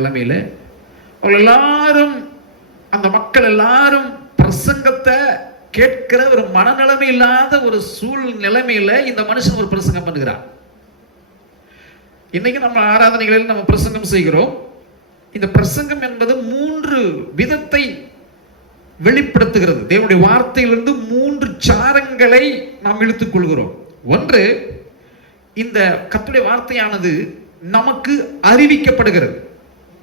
நிலைமையில அவர்கள் எல்லாரும், அந்த மக்கள் எல்லாரும் பிரசங்கத்தை கேட்கிற ஒரு மனநிலைமை இல்லாத ஒரு நிலைமையில இந்த மனுஷன் ஒரு பிரசங்கம் பண்ணுகிறார். இன்னைக்கு நம்ம ஆராதனைகளில் நம்ம பிரசங்கம் செய்கிறோம். இந்த பிரசங்கம் என்பது 3 விதத்தை வெளிப்படுத்துகிறது. தேவனுடைய வார்த்தையிலிருந்து 3 சாரங்களை நாம் இழுத்துக் கொள்கிறோம். ஒன்று, இந்த கர்த்தருடைய வார்த்தையானது நமக்கு அறிவிக்கப்படுகிறது.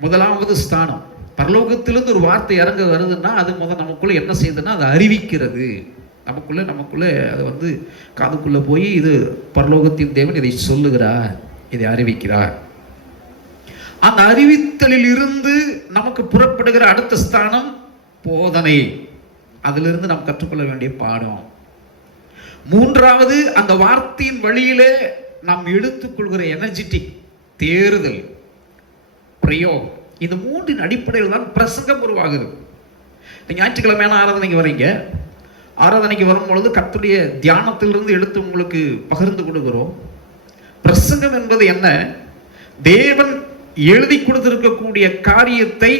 முதலாவது ஸ்தானம், பரலோகத்திலிருந்து ஒரு வார்த்தை இறங்க வருதுன்னா அது நமக்குள்ள என்ன செய்யுதுன்னா அது அறிவிக்கிறது. நமக்குள்ள அது காதுக்குள்ள போய் இது பரலோகத்தின் தேவன் இதை சொல்லுகிறார், இதை அறிவிக்கிறார். அந்த அறிவித்தலில் இருந்து நமக்கு புறப்படுகிற அடுத்த ஸ்தானம் போதனை. அதிலிருந்து நாம் கற்றுக்கொள்ள வேண்டிய பாடம். மூன்றாவது, அந்த வார்த்தையின் வழியிலே நாம் எடுத்துக்கொள்கிற எனர்ஜெட்டிக் தேறுதல், பிரயோகம். இந்த 3 அடிப்படையில் தான் பிரசங்கம் உருவாகுது. ஞாயிற்றுக்கிழமையான ஆராதனைக்கு வரீங்க. ஆராதனைக்கு வரும்பொழுது கர்த்தருடைய தியானத்திலிருந்து எடுத்து உங்களுக்கு பகிர்ந்து கொடுக்கிறோம். பிரசங்கம் என்பது என்ன? தேவன் எழுதி கொடுத்திருக்கக்கூடிய காரியத்தை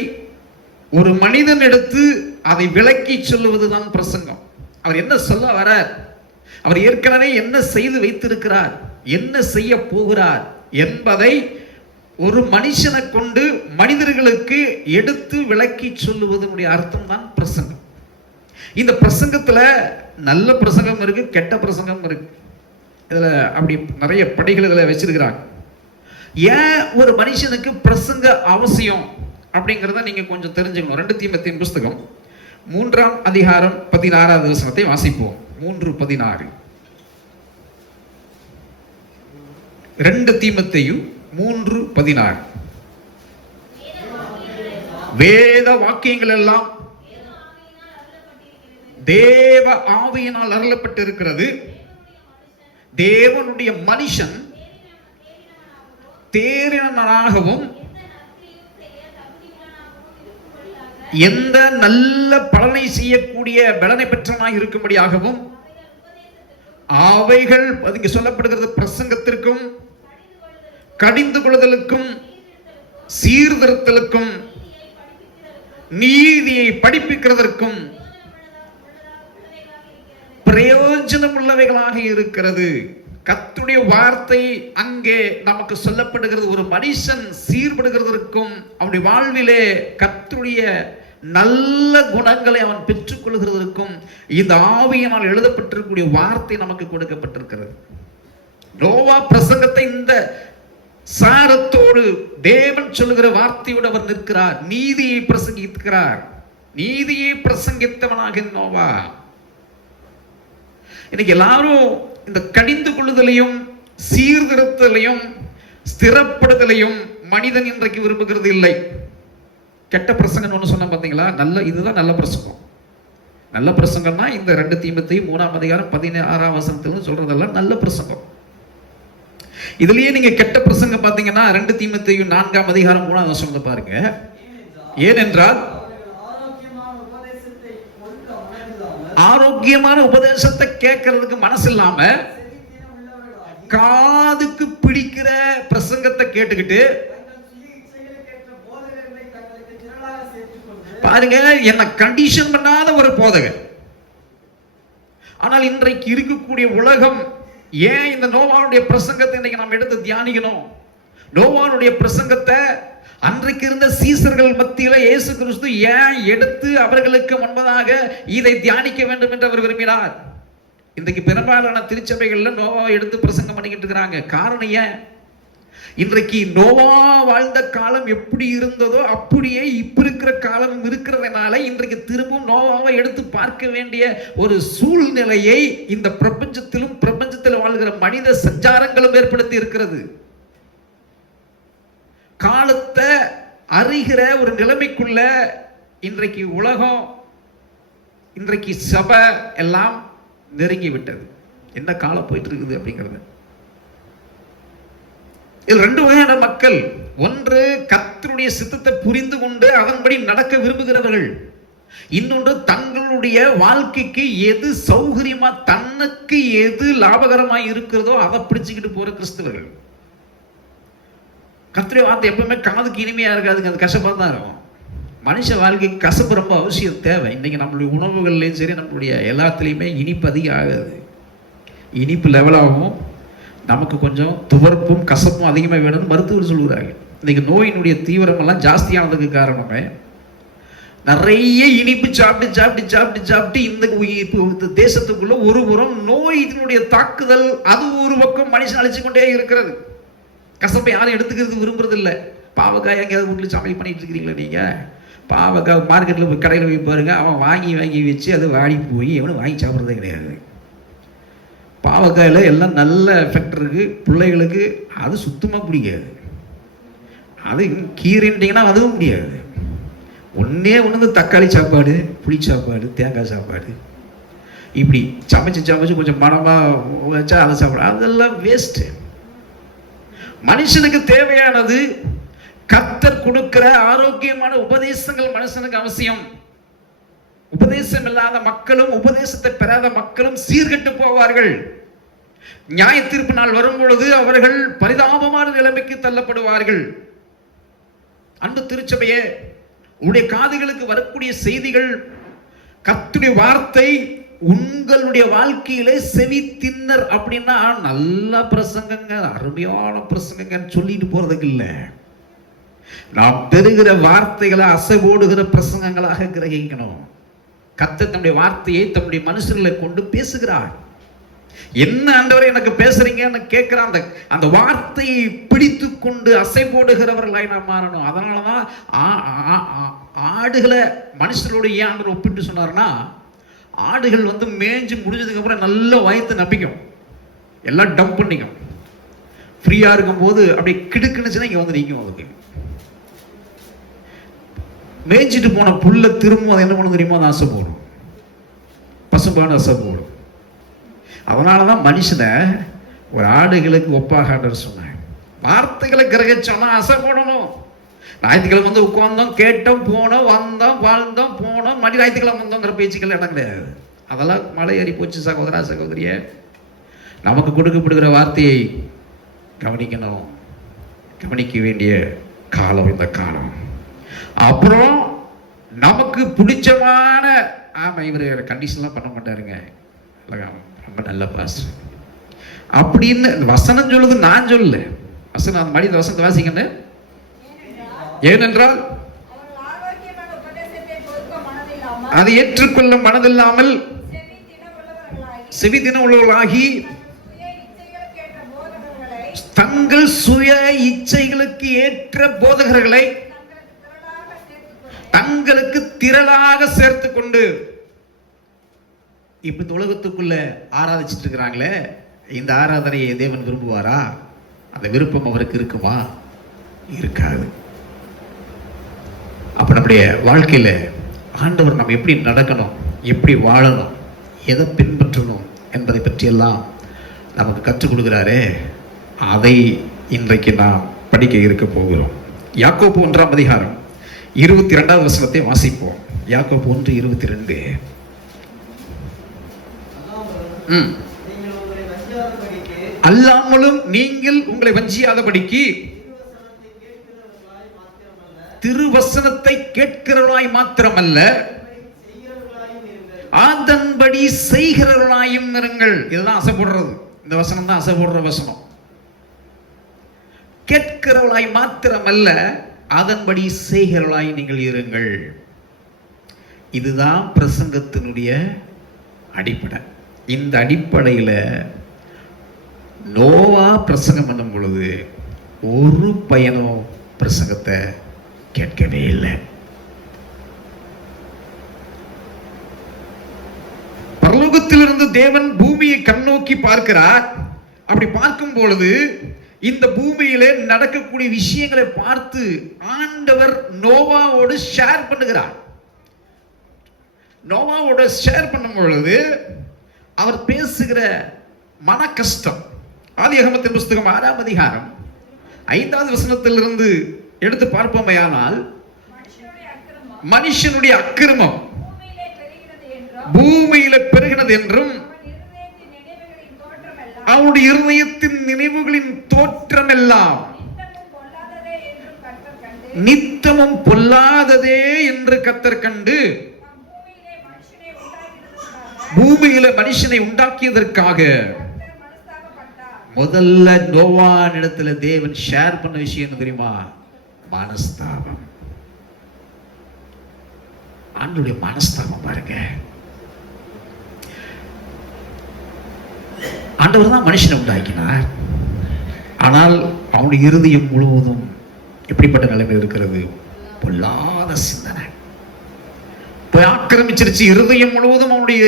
ஒரு மனிதன் எடுத்து அதை விளக்கி சொல்லுவதுதான் பிரசங்கம். அவர் என்ன சொல்ல வரார், அவர் ஏற்கனவே என்ன செய்து வைத்திருக்கிறார், என்ன செய்ய போகிறார் என்பதை ஒரு மனுஷனை கொண்டு மனிதர்களுக்கு எடுத்து விளக்கி சொல்லுவதனுடைய அர்த்தம் தான் பிரசங்கம். இந்த பிரசங்கத்துல நல்ல பிரசங்கம் இருக்கு, கெட்ட பிரசங்கம் இருக்கு. இதுல அப்படி நிறைய படிகள் இதுல வச்சிருக்கிறாங்க. ஏன் ஒரு மனுஷனுக்கு பிரசங்க அவசியம் அப்படிங்கிறத நீங்க கொஞ்சம் தெரிஞ்சுக்கணும். 2 தீமோத்தேயு புஸ்தகம் 3ஆம் அதிகாரம் 16வது வசனத்தை வாசிப்போம். 3:16. 2 தீமோத்தேயு 3:16. வேத வாக்கியங்கள் எல்லாம் தேவ ஆவியினால் அருளப்பட்டிருக்கிறது. தேவனுடைய மனுஷன் தேறினவனாகவும் எந்த நல்ல பலனை செய்யக்கூடிய பலனை பெற்றவனாக இருக்கும்படியாகவும் அவைகள் இங்கு சொல்லப்படுகிறது பிரசங்கத்திற்கும் கடிந்து கொள்ளுதலுக்கும் சீர்திருத்தலுக்கும் நீதியை படிப்பிக்கிறதற்கும் பிரயோஜனம் உள்ளவைகளாக இருக்கிறது. கர்த்தருடைய வார்த்தை அங்கே நமக்கு சொல்லப்படுகிறது. ஒரு மனுஷன் சீர்படுகிறதற்கும் அவனுடைய வாழ்விலே கர்த்தருடைய நல்ல குணங்களை அவன் பெற்றுக்கொள்கிறதற்கும் இந்த ஆவியினால் எழுதப்பட்டிருக்கக்கூடிய வார்த்தை நமக்கு கொடுக்கப்பட்டிருக்கிறது. நோவா பிரசங்கத்தை இந்த சாரத்தோடு தேவன் சொல்லுகிற வார்த்தையோடு அவர் நிற்கிறார். நீதியை பிரசங்கிக்கிறார். நீதியை பிரசங்கித்தவனாக நோவா. இன்னைக்கு எல்லாரும் இந்த கடிந்து கொள்ளுதலையும் சீர்திருத்தலையும் ஸ்திரப்படுதலையும் மனிதன் இன்றைக்கு விரும்புகிறது இல்லை. கெட்ட பிரசங்கம் ஒன்று சொன்ன பார்த்தீங்களா? இதுதான் நல்ல பிரசங்கம். நல்ல பிரசங்கம்னா இந்த 2 தீமோத்தேயு 3ஆம் அதிகாரம் 16ஆம் வசனத்துல சொல்றதெல்லாம் நல்ல பிரசங்கம். இதுலயே நீங்க கெட்ட பிரசங்கம் பார்த்தீங்கன்னா 2 தீமோத்தேயு 4ஆம் அதிகாரம் 3ஆம் வசனத்தை பாருங்க. ஏனென்றால் ஆரோக்கியமான உபதேசத்தை கேட்கறதுக்கு மனசு இல்லாம காதுக்கு பிடிக்கிற பிரசங்கத்தை கேட்டுக்கிட்டு பாருங்க, என்ன கண்டிஷன் பண்ணாத ஒரு போதகர். ஆனால் இன்றைக்கு இருக்கக்கூடிய உலகம் ஏன் இந்த நோவானுடைய பிரசங்கத்தை இன்னைக்கு நாம் எடுத்து தியானிக்கணும்? நோவானுடைய பிரசங்கத்தை அன்றைக்கு இருந்த சீசர்கள் மத்தியில இயேசு கிறிஸ்து ஏன் எடுத்து அவர்களுக்கு முன்பதாக இதை தியானிக்க வேண்டும் என்று அவர் விரும்பினார்? இன்றைக்கு பெரும்பாலான திருச்சபைகள்ல நோவா எடுத்து பிரசங்கம் பண்ணிக்கிட்டு இருக்கிறாங்க. காரணம் ஏன்? இன்றைக்கு நோவா வாழ்ந்த காலம் எப்படி இருந்ததோ அப்படியே இப்ப இருக்கிற காலம் இருக்கிறதுனால இன்றைக்கு திரும்பவும் நோவாவை எடுத்து பார்க்க வேண்டிய ஒரு சூழ்நிலையை இந்த பிரபஞ்சத்தில் வாழ்கிற மனித சஞ்சாரங்களும் ஏற்படுத்தி இருக்கிறது. காலத்தை அறிகிற ஒரு நிலைமைக்குள்ள இன்றைக்கு உலகம், இன்றைக்கு சபை எல்லாம் நெருங்கி விட்டது. என்ன காலம் போயிட்டு இருக்குது அப்படிங்கிறது. இதில் 2 வகையான மக்கள். ஒன்று, கர்த்தருடைய சித்தத்தை புரிந்து கொண்டு அதன்படி நடக்க விரும்புகிறவர்கள். இன்னொன்று, தங்களுடைய வாழ்க்கைக்கு எது சௌகரியமா, தனக்கு எது லாபகரமாய் இருக்கிறதோ அதை பிடிச்சுக்கிட்டு போற கிறிஸ்தவர்கள். கர்த்தருடைய வார்த்தை எப்பவுமே காதுக்கு இனிமையா இருக்காதுங்க, அது கசப்பா தான் இருக்கும். மனுஷ வாழ்க்கைக்கு கசப்பு ரொம்ப அவசியம் தேவை. இன்னைக்கு நம்மளுடைய உணவுகள்லையும் சரி, நம்மளுடைய எல்லாத்துலேயுமே இனிப்பு அதிகம் ஆகாது. இனிப்பு லெவலாகவும் நமக்கு கொஞ்சம் துவர்ப்பும் கசப்பும் அதிகமாக வேணும்னு மருத்துவர் சொல்கிறாங்க. இன்னைக்கு நோயினுடைய தீவிரமெல்லாம் ஜாஸ்தியானதுக்கு காரணமே நிறைய இனிப்பு சாப்பிட்டு சாப்பிட்டு சாப்பிட்டு சாப்பிட்டு இந்த தேசத்துக்குள்ள ஒரு புறம் நோய் இதனுடைய தாக்குதல், அது ஒரு பக்கம் மனுஷன் அழிச்சு கொண்டே இருக்கிறது. கசப்பை யாரும் எடுத்துக்கிறது விரும்புறது இல்லை. பாவக்காய் எங்கேயாவது வீட்டில் சமையல் பண்ணிட்டு இருக்கிறீங்களா நீங்கள்? பாவக்காய் மார்க்கெட்டில் போய் கடையில் போய் பாருங்க, அவன் வாங்கி வாங்கி வச்சு அது வாடி போய் எவனும் வாங்கி சாப்பிட்றதே கிடையாது. பாவக்காயில் எல்லாம் நல்ல எஃபெக்ட் இருக்குது பிள்ளைகளுக்கு, அது சுத்தமாக பிடிக்காது. அது கீரைன்ட்டிங்கன்னா அதுவும் முடியாது. ஒன்றே ஒன்று தக்காளி சாப்பாடு, புளி சாப்பாடு, தேங்காய் சாப்பாடு, இப்படி சமைச்சு சமைச்சு கொஞ்சம் மனமாக வச்சா அதை சாப்பாடு, அதெல்லாம் வேஸ்ட்டு. மனுஷனுக்கு தேவையானது கர்த்தர் கொடுக்கிற ஆரோக்கியமான உபதேசங்கள் மனுஷனுக்கு அவசியம். உபதேசம் இல்லாத மக்களும் உபதேசத்தை பெறாத மக்களும் சீர்கெட்டு போவார்கள். நியாய தீர்ப்பு நாள் வரும் பொழுது அவர்கள் பரிதாபமான நிலைமைக்கு தள்ளப்படுவார்கள். அன்பு திருச்சபையே, உங்களுடைய காதுகளுக்கு வரக்கூடிய செய்திகள், கர்த்தருடைய வார்த்தை உங்களுடைய வாழ்க்கையிலே செவி தின்னர் அப்படின்னா நல்ல பிரசங்கங்க, அருமையான பிரசங்கங்கன்னு சொல்லிட்டு போறதுக்கு இல்லை. நாம் பெறுகிற வார்த்தைகளை அசைவோடுகிற பிரசங்கங்களாக கிரகிக்கணும். கர்த்தர் தம்முடைய வார்த்தையை தம்முடைய மனுஷர்களை கொண்டு பேசுகிறார். என்ன ஆண்டவரே எனக்கு பேசுறீங்கன்னு கேட்கிற அந்த வார்த்தையை பிடித்து கொண்டு அசை போடுகிறவர்களாய் நாம் மாறணும். அதனாலதான் ஆடுகளை மனுஷரோட ஏன் ஆண்டவர் ஒப்பிட்டு சொன்னார்னா, ஆடுகள் மேய்ஞ்சு முடிஞ்சதுக்கு அப்புறம் நல்ல வயத்து நம்பிக்கும், எல்லாம் டம்ப் பண்ணிக்கும். ஃப்ரீயா இருக்கும் போது அப்படி கிடுக்குனுச்சுன்னா இங்க நிற்கும். அதுக்கு மேய்ச்சிட்டு போன புல்ல திரும்ப அதை என்ன பண்ண தெரியுமா, அது அசை போடும், பசும்பான அசை போடும். அதனாலதான் மனுஷனை ஒரு ஆடுகளுக்கு ஒப்பாக ஆண்டவர் சொன்னாங்க. வார்த்தைகளை கிரகிச்சோம்னா அசை போடணும். ஞாயிற்றுக்கிழமை உட்கார்ந்தோம், கேட்டோம், போனோம், வந்தோம், வாழ்ந்தோம், போனோம், மணி ஞாயிற்றுக்கிழமை வந்தோங்கிற பேச்சுக்கள் இடம் கிடையாது. அதெல்லாம் மழை ஏறி போச்சு. சகோதரா சகோதரிய, நமக்கு கொடுக்கப்படுகிற வார்த்தையை கவனிக்கணும். கவனிக்க வேண்டிய காலம் இந்த காலம். அப்புறம் நமக்கு பிடிச்சமான, ஆமா இவர் கண்டிஷன்லாம் பண்ண மாட்டாருங்க, ரொம்ப நல்ல பாஸ்டர் அப்படின்னு வசனம் சொல்லுது, நான் சொல்லல. வசனம் அந்த மனித வசனத்தை வாசிக்கன்னு. ஏனென்றால் அதை ஏற்றுக்கொள்ள மனதில்லாமல் செவி தின உள்ளவர்களாகி தங்கள் சுய இச்சைகளுக்கு ஏற்ற போதகர்களை தங்களுக்கு திரளாக சேர்த்து கொண்டு இப்ப உலகத்துக்குள்ள ஆராதிச்சுட்டு இருக்கிறாங்களே, இந்த ஆராதனையை தேவன் விரும்புவாரா? அந்த விருப்பம் அவருக்கு இருக்குமா? இருக்காது. அப்ப நம்முடைய வாழ்க்கையில ஆண்டவர் நம்ம எப்படி நடக்கணும், எப்படி வாழணும், எதை பின்பற்றணும் என்பதை பற்றியெல்லாம் நமக்கு கற்றுக் கொடுக்கிறாரே, அதை இன்றைக்கு நாம் படிக்க இருக்க போகிறோம். யாக்கோபு 1ஆம் அதிகாரம் 22வது வசனத்தை வாசிப்போம். யாக்கோபு 1:22. அல்லாமலும் நீங்கள் உங்களை வஞ்சியாதபடிக்கு திருவசனத்தை கேட்கிறவர்களாய் மாத்திரமல்ல, அதன்படி செய்கிறவர்களாயும் இருங்கள். இதுதான் அசைப்படுறது. இந்த வசனம் தான் அசைப்படுற வசனம். கேட்கிறவர்களாய் மாத்திரமல்ல, அதன்படி செய்கிறவர்களாய் நீங்கள் இருங்கள். இதுதான் பிரசங்கத்தினுடைய அடிப்படை. இந்த அடிப்படையில் நோவா பிரசங்கம் பண்ணும் பொழுது ஒரு பையனும் பிரசங்கத்தை கேட்கவே இல்லை. பரலோகத்திலிருந்து தேவன் பூமியை கண்ணோக்கி பார்க்கிறார். அப்படி பார்க்கும் பொழுது இந்த பூமியிலே நடக்கக்கூடிய விஷயங்களை பார்த்து ஆண்டவர் நோவாவோடு ஷேர் பண்ணுகிறார். நோவாவோட ஷேர் பண்ணும் பொழுது அவர் பேசுகிற மன கஷ்டம், ஆதியாகமத்தின் புஸ்தகம் 6ஆம் அதிகாரம் 5வது வசனத்திலிருந்து எடுத்து பார்ப்போமையானால், மனுஷனுடைய அக்கிரமம் பூமியில பெருகினது என்றும் அவனுடைய இருதயத்தின் நினைவுகளின் தோற்றம் எல்லாம் நித்தமும் பொல்லாததே என்று கர்த்தர் கண்டு பூமியில மனுஷனை உண்டாக்கியதற்காக முதல்ல நோவான் இடத்துல தேவன் ஷேர் பண்ண விஷயம் என்ன தெரியுமா? மனஸ்தாபம். ஆண்டவருடைய மனஸ்தாபம் பாருங்க. ஆண்டவர் தான் மனுஷனை உண்டாக்கினார். ஆனால் அவனுடைய இருதயம் முழுவதும் எப்படிப்பட்ட நிலைமையில் இருக்கிறது? பொல்லாத சிந்தனை போய் ஆக்கிரமிச்சிருச்சு. இருதயம் முழுவதும் அவனுடைய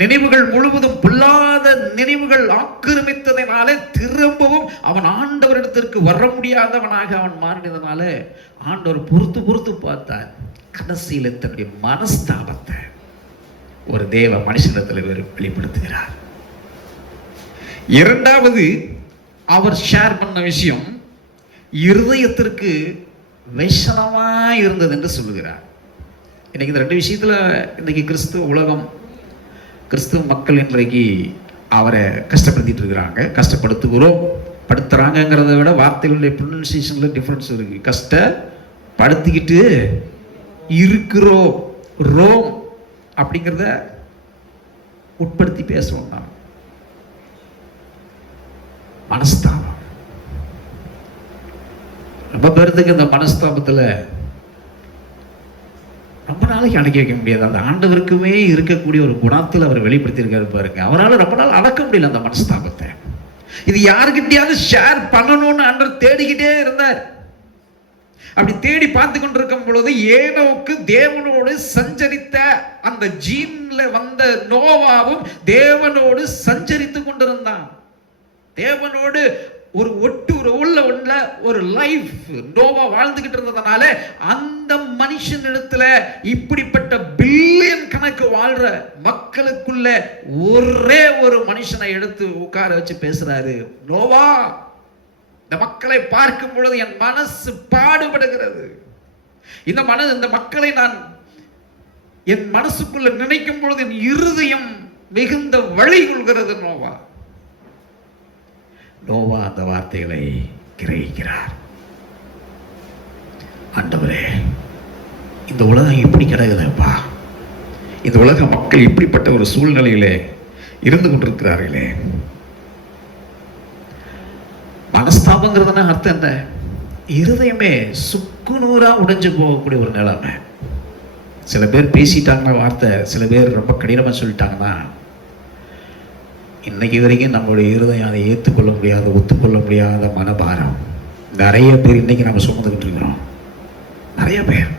நினைவுகள் முழுவதும் பொல்லாத நினைவுகள் ஆக்கிரமித்ததனால திரும்பவும் அவன் ஆண்டவரிடத்திற்கு வர முடியாதவனாக அவன் மாறினதனால ஆண்டவர் பொறுத்து பார்த்தார். கடைசியில் தன்னுடைய மனஸ்தாபத்தை ஒரு தேவ மனுஷனிடத்தில் வெளிப்படுத்துகிறார். இரண்டாவது அவர் ஷேர் பண்ண விஷயம் இருதயத்திற்கு விஷமா இருந்தது என்று சொல்லுகிறார். இன்னைக்கு இந்த ரெண்டு விஷயத்துல இன்னைக்கு கிறிஸ்துவ உலகம், கிறிஸ்துவ மக்கள் இன்றைக்கு அவரை கஷ்டப்படுத்திட்டு இருக்கிறாங்க. கஷ்டப்படுத்துகிறோம், படுத்துறாங்கிறத விட வார்த்தைகளுடைய ப்ரொனன்சியேஷன்ல டிஃபரன்ஸ் இருக்கு. கஷ்டப்படுத்திக்கிட்டு இருக்கிறோம், ரோம் அப்படிங்கிறத உட்படுத்தி பேசுவோம். தான் மனஸ்தாபம். ரொம்ப பேருக்கு இந்த மனஸ்தாபத்துல ரொம்ப நாளைக்கு அடக்கி வைக்க முடியாது. அந்த ஆண்டவருக்குமே இருக்கக்கூடிய ஒரு குணத்தில் அவர் வெளிப்படுத்தியிருக்காரு பாருங்க. அவரால் ரொம்ப நாள் அடக்க முடியல அந்த மனஸ்தாபத்தை. இது யாருக்கிட்டையாவது ஷேர் பண்ணணும்னு ஆண்டவர் தேடிக்கிட்டே இருந்தார். அப்படி தேடி பார்த்து கொண்டிருக்கும் பொழுது ஏனோக்கு தேவனோடு சஞ்சரித்த அந்த ஜீன்ல வந்த நோவாவும் தேவனோடு சஞ்சரித்து கொண்டிருந்தான். தேவனோடு ஒரு ஒரு லைஃப் நோவா வாழ்ந்துகிட்டு இருந்ததுனால அந்த மனுஷனிடத்துல இப்படிப்பட்ட பில்லியன் கணக்கு வாழ்ற மக்களுக்குள்ள ஒரே ஒரு மனுஷனை எடுத்து உட்கார வச்சு பேசுறாரு. நோவா, இந்த மக்களை பார்க்கும் பொழுது என் மனசு பாடுபடுகிறது. இந்த மக்களை நான் என் மனசுக்குள்ள நினைக்கும் பொழுது என் இருதயம் மிகுந்த வழி கொள்கிறது. நோவா அந்த வார்த்தைகளை கிரகிக்கிறார். ஆண்டவரே, இந்த உலகம் இப்படி கிடக்குதுப்பா, இந்த உலக மக்கள் இப்படிப்பட்ட ஒரு சூழ்நிலையிலே இருந்து கொண்டிருக்கிறார்களே. மனஸ்தாபங்கிறதுனா அர்த்தம் என்ன? இருதயமே சுக்குநூறா உடைஞ்சு போகக்கூடிய ஒரு நிலைமை. சில பேர் பேசிட்டாங்கன்னா வார்த்தை, சில பேர் ரொம்ப கடினமா சொல்லிட்டாங்கன்னா இன்னைக்கு வரைக்கும் நம்மளுடைய இருதயம் அதை ஏற்றுக்கொள்ள முடியாத, ஒத்துக்கொள்ள முடியாத மனபாரம் நிறைய பேர் இன்னைக்கு நம்ம சுமந்துக்கிட்டு இருக்கிறோம். நிறைய பேர்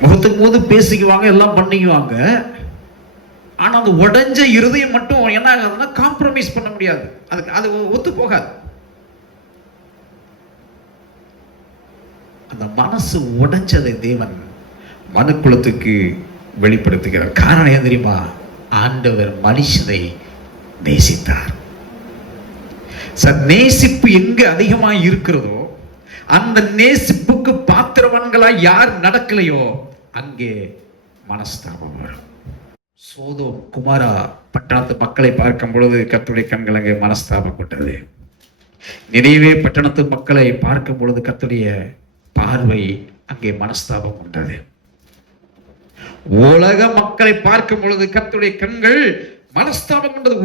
முகத்துக்கு போது பேசிக்குவாங்க, எல்லாம் பண்ணிக்குவாங்க. ஆனா அந்த உடைஞ்ச இருதயம் மட்டும் என்ன ஆகுதுன்னா காம்ப்ரமைஸ் பண்ண முடியாது, அதுக்கு அது ஒத்து போகாது. அந்த மனசு உடைஞ்சதை தேவன் மனுக்குலத்துக்கு வெளிப்படுத்துகிறார். காரணம் ஏன் தெரியுமா? ஆண்டவர் மனுஷனை நேசித்தார். நேசிப்பு எங்க அதிகமாக இருக்கிறதோ அந்த நேசிப்புக்கு பாத்திரவான்களா யார் நடக்கலையோ அங்கே மனஸ்தாபம் வரும். சோதோம் குமாரா பட்டணத்து மக்களை பார்க்கும் பொழுது கர்த்தருடைய கண்கள் அங்கே மனஸ்தாபம் கொண்டது. நினைவே பட்டணத்து மக்களை பார்க்கும் பொழுது கர்த்தருடைய பார்வை அங்கே மனஸ்தாபம் கொண்டது. உலக மக்களை பார்க்கும் பொழுது கர்த்தருடைய கண்கள் மனஸ்தாபம் கொண்டது.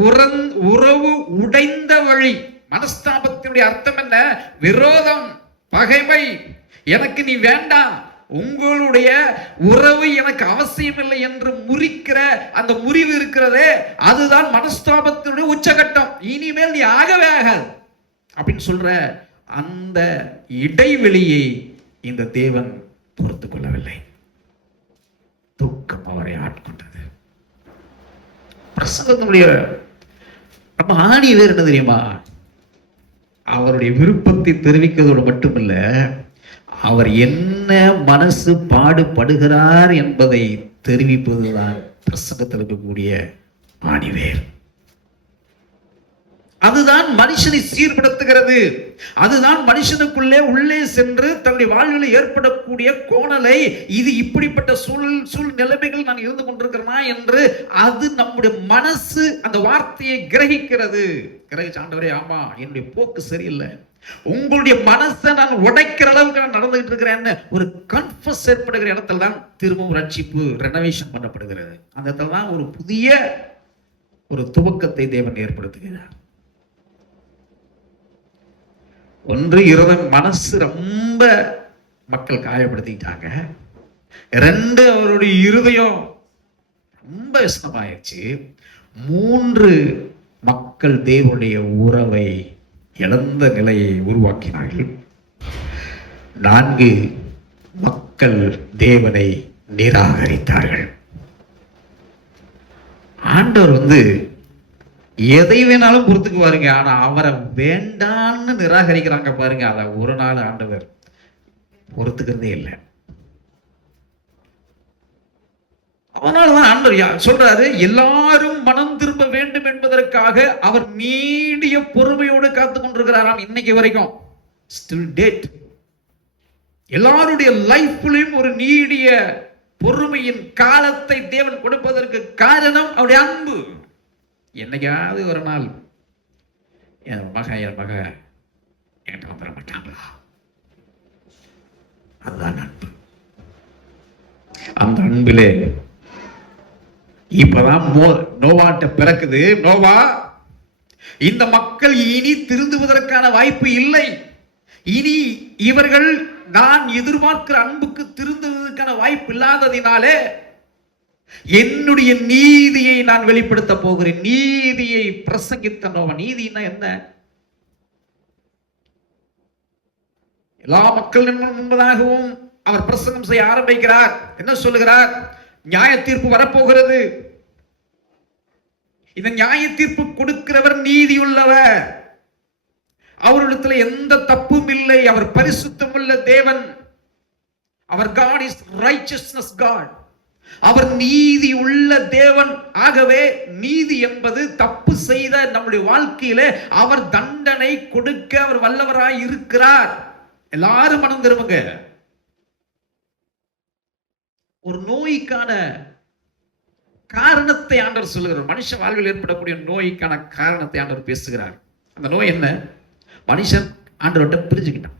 உறவு உடைந்த வழி. மனஸ்தாபத்தினுடைய அர்த்தம் என்ன? விரோதம், பகைமை. எனக்கு நீ வேண்டாம், உங்களுடைய உறவு எனக்கு அவசியம் இல்லை என்று முறிக்கிற அந்த முறிவு இருக்கிறதே, அதுதான் மனஸ்தாபத்தினுடைய உச்சகட்டம். இனிமேல் நீ ஆகவே ஆகாது அப்படின்னு சொல்ற அந்த இடைவெளியை இந்த தேவன் பொறுத்து கொள்ளவில்லை. துக்கம் அவரை ஆட்கொண்டது. பிரசங்கத்தினுடைய நம்ம ஆணி வேறு என்ன தெரியுமா? அவருடைய விருப்பத்தை தெரிவிக்கிறதோடு மட்டுமல்ல, அவர் என்ன மனசு பாடுபடுகிறார் என்பதை தெரிவிப்பதுதான் பிரசங்கத்தில் இருக்கக்கூடிய ஆணிவேர். அதுதான் மனுஷனை சீர்படுத்துகிறது. அதுதான் மனுஷனுக்குள்ளே உள்ளே சென்று தன்னுடைய வாழ்வில் ஏற்படக்கூடிய கோணலை, இது இப்படிப்பட்ட சூழ்நிலைமைகள் நான் இருந்து கொண்டிருக்கிறேனா என்று அது நம்முடைய மனசு அந்த வார்த்தையை கிரகிக்கிறது. கிரகிச்ச ஆண்டவரே, ஆமா என்னுடைய போக்கு சரியில்லை, உங்களுடைய மனசை நான் உடைக்கிற அளவுக்கு நான் நடந்துகிட்டு இருக்கிறேன்னு ஒரு கன்ஃபஸ் ஏற்படுகிற இடத்துல தான் திரும்பவும் ரட்சிப்பு ரெனோவேஷன் பண்ணப்படுகிறது. அந்த இடத்துல தான் ஒரு புதிய ஒரு துவக்கத்தை தேவன் ஏற்படுத்துகிறார். ஒன்று, மனசு ரொம்ப மக்கள் காயப்படுத்திட்டாங்க. 2, அவருடைய இருதயம் ரொம்ப விசனமாயிடுச்சு. 3, மக்கள் தேவனுடைய உறவை இழந்த நிலையை உருவாக்கினார்கள். 4, மக்கள் தேவனை நிராகரித்தார்கள். ஆண்டவர் எதை வேணாலும் பொறுத்துக்குவாருங்க. ஆனா அவரை வேண்டான்னு நிராகரிக்கிறாங்க பாருங்க, அதை ஒரு நாள் ஆண்டவர் பொறுத்துக்கிறதே இல்லை. அதனாலதான் ஆண்டவர் சொல்றாரு, எல்லாரும் மனம் திரும்ப வேண்டும் என்பதற்காக அவர் நீடிய பொறுமையோடு காத்துக் கொண்டிருக்கிறாராம். இன்னைக்கு வரைக்கும் ஸ்டில் டேட். எல்லாருடைய லைஃப்லயும் ஒரு நீடிய பொறுமையின் காலத்தை தேவன் கொடுப்பதற்கு காரணம் அவருடைய அன்பு. என்னைக்காவது ஒரு நாள் என் மக என்கிட்ட வந்துட மாட்டாங்களா? அதுதான் அன்பு. அந்த அன்பிலே இப்பதான் நோவாட்ட பிறக்குது. நோவா, இந்த மக்கள் இனி திருந்துவதற்கான வாய்ப்பு இல்லை. இனி இவர்கள் நான் எதிர்பார்க்கிற அன்புக்கு திருந்துவதற்கான வாய்ப்பு இல்லாததினாலே என்னுடைய நீதியை நான் வெளிப்படுத்த போகிறேன். நீதியை பிரசங்கித்த நோவா. நீதினா என்ன? எல்லா மக்கள் முன்பதாகவும் அவர் பிரசங்கம் செய்ய ஆரம்பிக்கிறார். என்ன சொல்லுகிறார்? நியாய தீர்ப்பு வரப்போகிறது. இந்த நியாய தீர்ப்பு கொடுக்கிறவர் நீதியுள்ளவர். அவரிடத்தில் எந்த தப்பும் இல்லை. அவர் பரிசுத்தம் உள்ள தேவன். அவர் God is righteousness God. அவர் நீதி உள்ள தேவன். ஆகவே நீதி என்பது தப்பு செய்த நம்முடைய வாழ்க்கையில அவர் தண்டனை கொடுக்க அவர் வல்லவராய் இருக்கிறார். எல்லாரும் மனம் திரும்புங்க. ஒரு நோய்க்கான காரணத்தை ஆண்டவர் சொல்லுகிறார். மனுஷ வாழ்வில் ஏற்படக்கூடிய நோய்க்கான காரணத்தை ஆண்டவர் பேசுகிறார். அந்த நோய் என்ன? மனுஷன் ஆண்டவர்கிட்ட பிரிஞ்சுக்கிட்டான்.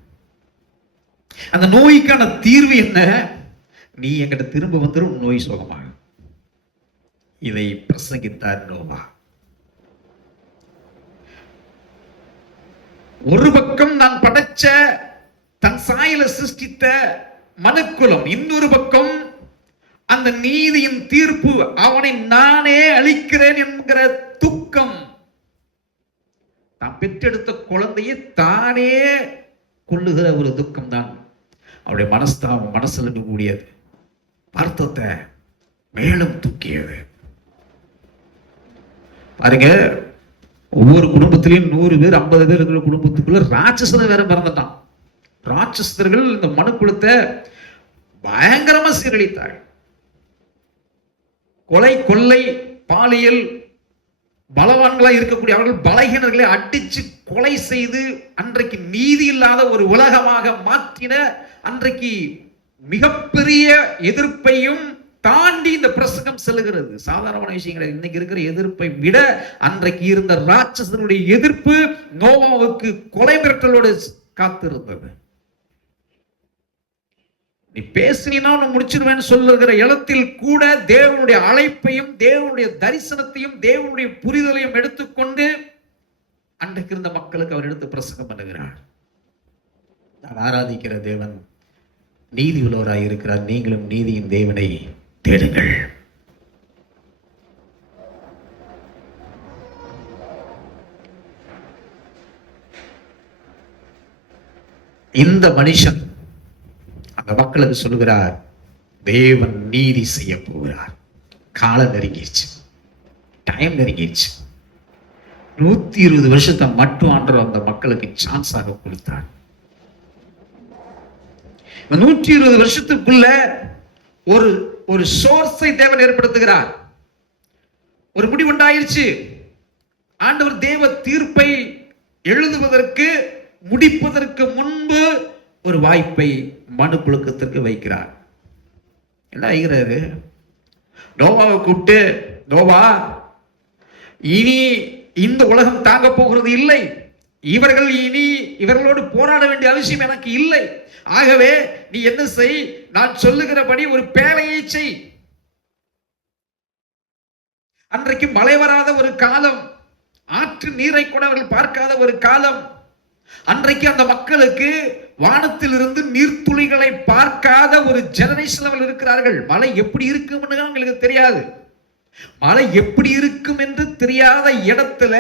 அந்த நோய்க்கான தீர்வு என்ன? நீ என்கிட்ட திரும்ப வந்துடும், நோய் சுகமாகும். இதை பிரசங்கித்தார் நோவா. ஒரு பக்கம் நான் படைச்ச தன் சாயல சிருஷ்டித்த மனுக்குலம், இன்னொரு பக்கம் அந்த நீதியின் தீர்ப்பு, அவனை நானே அழிக்கிறேன் என்கிற துக்கம். தான் பெற்றெடுத்த குழந்தையை தானே கொள்ளுகிற ஒரு துக்கம் தான் அவருடைய மனசுல இருக்கக்கூடியது அர்த்தத்தை மேலும் தூக்கியது. பாருங்க, ஒவ்வொரு குடும்பத்திலையும் 100 பேர் 50 பேர் இருக்கிற குடும்பத்துக்குள்ள ராட்சசனை வேற பிறந்துட்டான். ராட்சசர்கள் இந்த மனுக்குலத்தை பயங்கரமா சீரழித்தார்கள். கொலை, கொள்ளை, பாலியல், பலவான்களா இருக்கக்கூடிய அவர்கள் பலகீனர்களை அடிச்சு கொலை செய்து அன்றைக்கு நீதி இல்லாத ஒரு உலகமாக மாற்றின. அன்றைக்கு மிகப்பெரிய எதிர்ப்பையும் தாண்டி இந்த பிரசங்கம் செல்லுகிறது. சாதாரணமான விஷயங்கள். இன்னைக்கு இருக்கிற எதிர்ப்பை விட அன்றைக்கு இருந்த ராட்சசனுடைய எதிர்ப்பு நோவாவுக்கு கொலை மிரட்டலோடு காத்திருந்தது. நீ பேசினா முடிச்சிருவேன்னு சொல்லுகிற இடத்தில் கூட தேவனுடைய அழைப்பையும் தேவனுடைய தரிசனத்தையும் தேவனுடைய புரிதலையும் எடுத்துக்கொண்டு அன்றைக்கு இருந்த மக்களுக்கு அவர் எடுத்து பிரசங்கம் பண்ணுகிறார். நான் ஆராதிக்கிற தேவன் நீதி உள்ளவராய் இருக்கிறார். நீங்களும் நீதியின் தேவனை தேடுங்கள். இந்த மனுஷன் அந்த மக்களுக்கு சொல்லுகிறார், தேவன் நீதி செய்ய போகிறார். காலம் நெருங்கிடுச்சு, டைம் நெருங்கிடுச்சு. 120 வருஷத்தை மட்டும் ஆண்டவர் அந்த மக்களுக்கு சான்ஸாக கொடுத்தார். 120 வருஷத்துக்குள்ள ஒரு சோர்ஸை தேவன் ஏற்படுத்துகிறார். ஒரு முடிவுண்டாயிருச்சு. ஆண்டவர் தேவ தீர்ப்பை எழுதுவதற்கு முடிப்பதற்கு முன்பு ஒரு வாய்ப்பை மனு புழுக்கத்திற்கு வைக்கிறார். என்ன வைக்கிறாரு? நோவாவை கூப்பிட்டு, நோவா, இனி இந்த உலகம் தாங்க போகிறது இல்லை. இவர்கள் இனி இவர்களோடு போராட வேண்டிய அவசியம் எனக்கு இல்லை. ஆகவே நீ என்ன செய், நான் சொல்லுகிறபடி ஒரு பேழையை செய். அன்றைக்கு மழை வராத ஒரு காலம், ஆற்று நீரை கூட அவர்கள் பார்க்காத ஒரு காலம். அன்றைக்கு அந்த மக்களுக்கு வானத்தில் இருந்து நீர்த்துளிகளை பார்க்காத ஒரு ஜெனரேஷன் அவர்கள் இருக்கிறார்கள். மழை எப்படி இருக்கும் அவங்களுக்கு தெரியாது. மழை எப்படி இருக்கும் என்று தெரியாத இடத்துல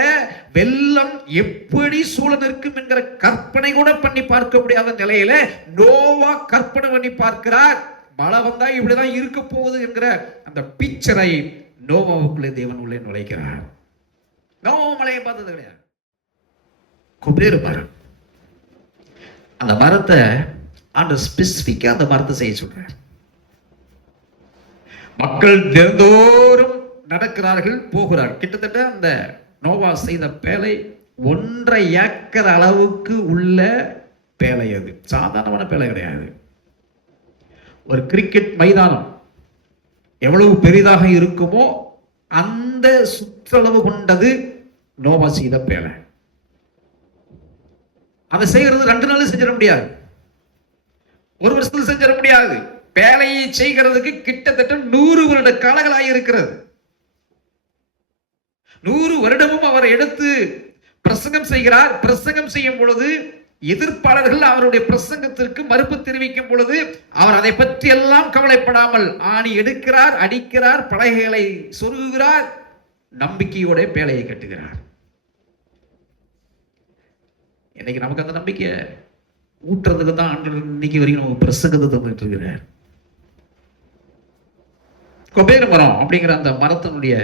வெள்ளம் எப்படி சூழ நிற்கும் என்கிற கற்பனை கூட பண்ணி பார்க்க முடியாத நிலையில நோவா கற்பனை பண்ணி பார்க்கிறார். மழை வந்தா இப்படிதான் இருக்க போகுது என்கிற அந்த பிக்சரை நோவாவுக்குள்ளே தேவன் உள்ளே நுழைக்கிறார். நோவா மழையை பார்த்தது கிடையாது. கொபேரு மரம், அந்த மரத்தை ஆண்டவர் ஸ்பெசிபிக்கா அந்த மரத்தை செய்ய சொல்றார். மக்கள் தினந்தோறும் நடக்கிறார்கள், போகிறார்கள். கிட்டத்தட்ட அந்த நோவா செய்த பேழை 1.5 ஏக்கர் அளவுக்கு உள்ள பேழை. அது சாதாரணமான பேழை கிடையாது. ஒரு கிரிக்கெட் மைதானம் எவ்வளவு பெரிதாக இருக்குமோ அந்த சுற்றளவு கொண்டது நோவா செய்த பேழை. அதை செய்கிறது 2 நாள் செஞ்சிட முடியாது, 1 வருஷத்தில் செஞ்சிட முடியாது. பேழையை செய்கிறதுக்கு கிட்டத்தட்ட 100 வருட காலங்களாக இருக்கிறது. 100 வருடமும் அவர் எடுத்து பிரசங்கம் செய்கிறார். பிரசங்கம் செய்யும் பொழுது எதிர்ப்பாளர்கள் அவருடைய பிரசங்கத்திற்கு மறுப்பு தெரிவிக்கும் பொழுது அவர் அதை பற்றி எல்லாம் கவலைப்படாமல் ஆணி எடுக்கிறார், அடிக்கிறார், பலகைகளை சொருகுகிறார், நம்பிக்கையோட பேழையை கட்டுகிறார். இன்னைக்கு நமக்கு அந்த நம்பிக்கை ஊற்றுறதுக்கு தான் ஆண்டவர் இன்னைக்கு வரைக்கும் நமக்கு பிரசங்கத்தை தந்துட்டு இருக்கிறார். கொபேரு மரம் அப்படிங்கிற அந்த மரத்தினுடைய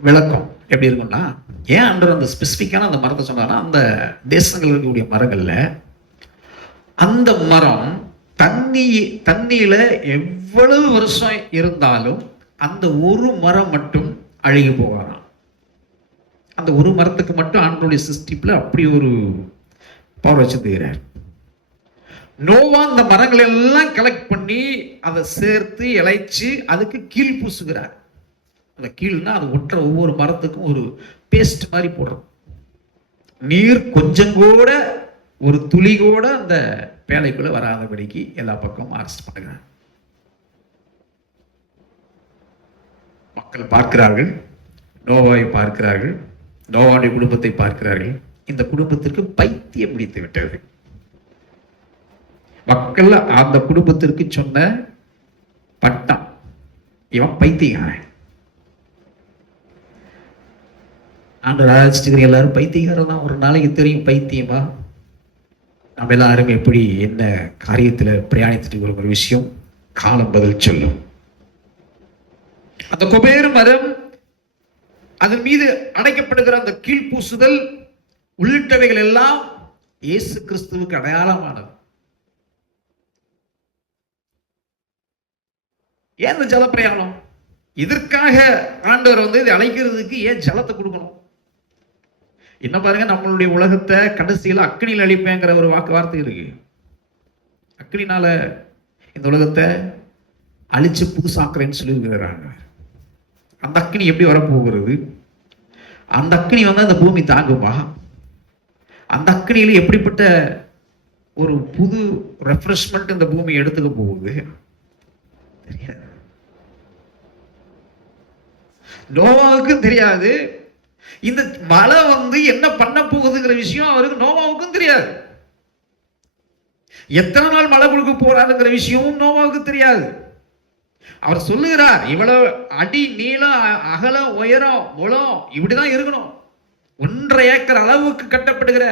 விளக்கம் எப்படி இருக்கும்னா, ஏன் ஆண்டவர் அந்த ஸ்பெசிபிக்கான அந்த மரத்தை சொன்னார்னா, அந்த தேசங்கள் இருக்கக்கூடிய மரங்கள்ல அந்த மரம் தண்ணியில எவ்வளவு வருஷம் இருந்தாலும் அந்த ஒரு மரம் மட்டும் அழுகி போகாதான். அந்த ஒரு மரத்துக்கு மட்டும் ஆண்டவருடைய சிஸ்டிப்ல அப்படி ஒரு பவர் வச்சிருக்கிறார். நோவா அந்த மரங்களை எல்லாம் கலெக்ட் பண்ணி அதை சேர்த்து இழைச்சு அதுக்கு கீழ் பூசுகிறார். அந்த கீழ்னா அது ஒற்ற ஒவ்வொரு மரத்துக்கும் ஒரு பேஸ்ட் மாதிரி போடுறோம். நீர் கொஞ்சம் கூட ஒரு துளி கூட அந்த பேழைக்குள்ள வராதபடிக்கு எல்லா பக்கமும் அரெஸ்ட் பண்ணுகிறார். மக்கள் பார்க்கிறார்கள், நோவாவை பார்க்கிறார்கள், நோவாவுடைய குடும்பத்தை பார்க்கிறார்கள். இந்த குடும்பத்திற்கு பைத்தியம் பிடித்து விட்டது. மக்கள் அந்த குடும்பத்திற்கு சொன்ன பட்டம், இவன் பைத்தியக்காரன். ஆண்டவர் ஆராய்ச்சிட்டு எல்லாரும் பைத்தியக்காரன் தான். ஒரு நாளைக்கு தெரியும் பைத்தியமா நம்ம எல்லாரும் எப்படி என்ன காரியத்துல பிரயாணித்துட்டு ஒரு விஷயம் காலம் பதில் சொல்லும். அந்த கொபேரு மரம், அதன் மீது அடைக்கப்படுகிற அந்த கீழ்பூசுதல் உள்ளிட்டவைகள் எல்லாம் இயேசு கிறிஸ்துவுக்கு அடையாளமானது. ஏன் இந்த ஜல பிரயாணம்? இதற்காக ஆண்டவர் இதை அழைக்கிறதுக்கு ஏன் ஜலத்தை கொடுக்கணும்? என்ன பாருங்க, நம்மளுடைய உலகத்தை கடைசியில் அக்னியில் அழிப்பேங்கிற ஒரு வார்த்தை இருக்கு. அக்னினால இந்த உலகத்தை அழிச்சு புதுசாக்குறேன்னு சொல்லியிருக்கிறாங்க. அந்த அக்னி எப்படி வரப்போகிறது? அந்த அக்னி அந்த பூமி தாங்குமா? அந்த அக்னியில எப்படிப்பட்ட ஒரு புது ரெஃப்ரெஷ்மெண்ட் இந்த பூமி எடுத்துக்க போகுது தெரியாது. நோவாவுக்கும் தெரியாது. இந்த மழை என்ன பண்ண போகுதுங்கிற விஷயம் அவருக்கு நோவாவுக்கும் தெரியாது. எத்தனை நாள் மழை கொடுக்க போறாருங்கிற விஷயமும் நோவாவுக்கு தெரியாது. அவர் சொல்லுகிறார், இவ்வளவு அடி நீளம் அகலம் உயரம் முழம் இப்படிதான் இருக்கணும். 1.5 ஏக்கர் அளவுக்கு கட்டப்படுகிற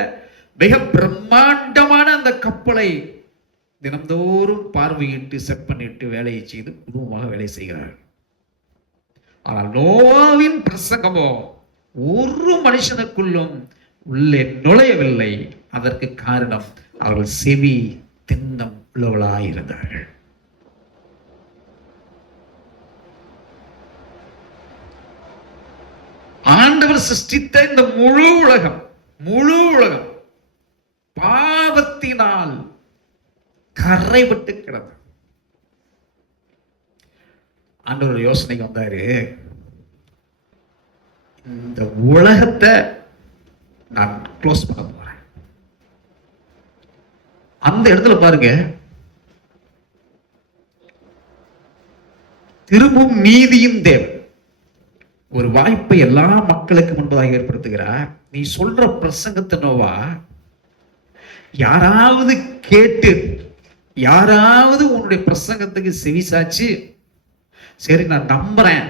மிக பிரம்மாண்டமான அந்த கப்பலை தினந்தோறும் பார்வையிட்டு செட் பண்ணிட்டு வேலையை செய்து குடும்பமாக வேலை செய்கிறார். ஆனால் நோவாவின் பிரசங்கமோ ஒரு மனுஷனுக்குள்ளும் உள்ளே நுழையவில்லை. அதற்கு காரணம் அவர்கள் செவி திண்ணம் உள்ளவளாயிருந்தார்கள். ஆண்டவர் சிருஷ்டித்த இந்த முழு உலகம் பாவத்தினால் கரைபட்டு கிடந்தது. ஆண்டவர் யோசனைக்கு வந்தாரு, இந்த உலகத்தை நான் க்ளோஸ் பண்ண போறேன். அந்த இடத்துல பாருங்க, திரும்பும் நீதியின் தேவன் ஒரு வாய்ப்பை எல்லா மக்களுக்கு முன்பதாக ஏற்படுத்துகிறார். நீ சொல்ற பிரசங்கத்தை நோவா யாராவது கேட்டு, யாராவது உன்னுடைய பிரசங்கத்துக்கு செவிசாச்சு, சரி நான் நம்புறேன்,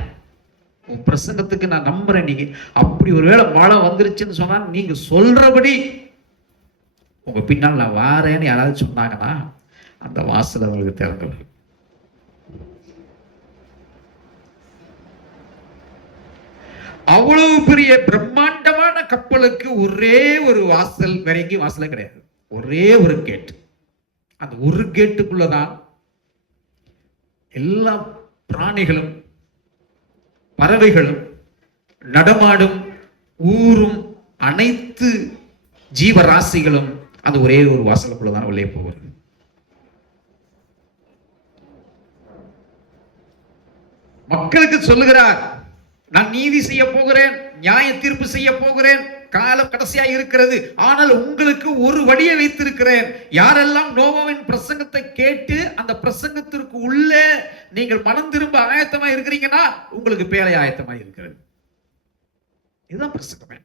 உன் பிரசங்கத்துக்கு நான் நம்புறேன், நீங்க அப்படி ஒருவேளை மழை வந்துருச்சுன்னு சொன்னா நீங்க சொல்றபடி உங்க பின்னால் நான் வாரேன்னு யாராவது சொன்னாங்கன்னா அந்த வாசல் அவங்களுக்கு திறந்து. அவ்வளவு பெரிய பிரம்மாண்டமான கப்பலுக்கு ஒரே ஒரு வாசல், வேற எங்கேயும் வாசலே கிடையாது, ஒரே ஒரு கேட். அந்த ஒரு கேட்டுக்குள்ளதான் எல்லா பிராணிகளும் பறவைகளும் நடமாடும் ஊரும் அனைத்து ஜீவராசிகளும் அந்த ஒரே ஒரு வாசலுக்குள்ளதான் உள்ளே போகிறது. மக்களுக்கு சொல்லுகிறார், நான் நீதி செய்ய போகிறேன், நியாய தீர்ப்பு செய்ய போகிறேன், காலம் கடைசியா இருக்கிறது, ஆனால் உங்களுக்கு ஒரு வழியை வைத்திருக்கிறேன். யாரெல்லாம் நோவாவின் பிரசங்கத்தை கேட்டு அந்த பிரசங்கத்திற்கு உள்ளே நீங்கள் மனம் திரும்ப ஆயத்தமா இருக்கிறீங்கன்னா உங்களுக்கு பேழை ஆயத்தமா இருக்கிறது. இதுதான் பிரசங்கமே.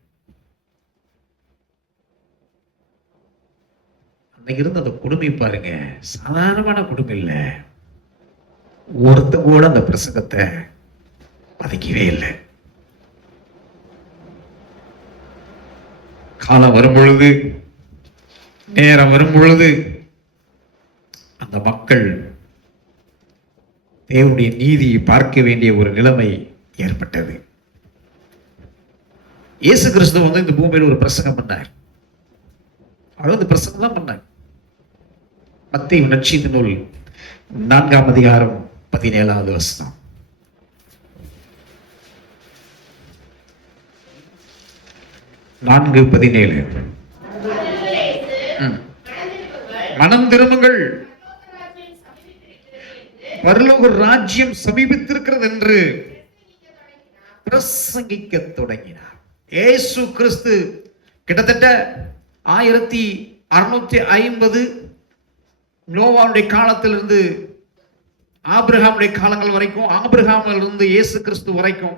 அன்னைக்கு இருந்த அந்த கொடுமை பாருங்க, சாதாரணமான கொடுமை இல்லை. ஒருத்த கூட அந்த பிரசங்கத்தை பதைக்கவே இல்லை. காலம் வரும் பொழுது, நேரம் வரும் பொழுது அந்த மக்கள் தேவனுடைய நீதியை பார்க்க வேண்டிய ஒரு நிலைமை ஏற்பட்டது. இயேசு கிறிஸ்து வந்து இந்த பூமியில் ஒரு பிரசங்கம் பண்ணார். அவர் வந்து பிரசங்கம் தான் பண்ணார். மத்தேயு நற்செய்தி நூல் 4ஆம் அதிகாரம் 17வது வசனம். மனம் திரும்புங்கள், பரலோக ராஜ்யம் சமீபித்திருக்கிறது என்று பிரசங்கிக்க தொடங்கினார். இயேசு கிறிஸ்து கிட்டத்தட்ட 1650 நோவாவுடைய காலத்திலிருந்து ஆபிரகாமுடைய காலங்கள் வரைக்கும், ஆபிரகாமிலிருந்து இயேசு கிறிஸ்து வரைக்கும்,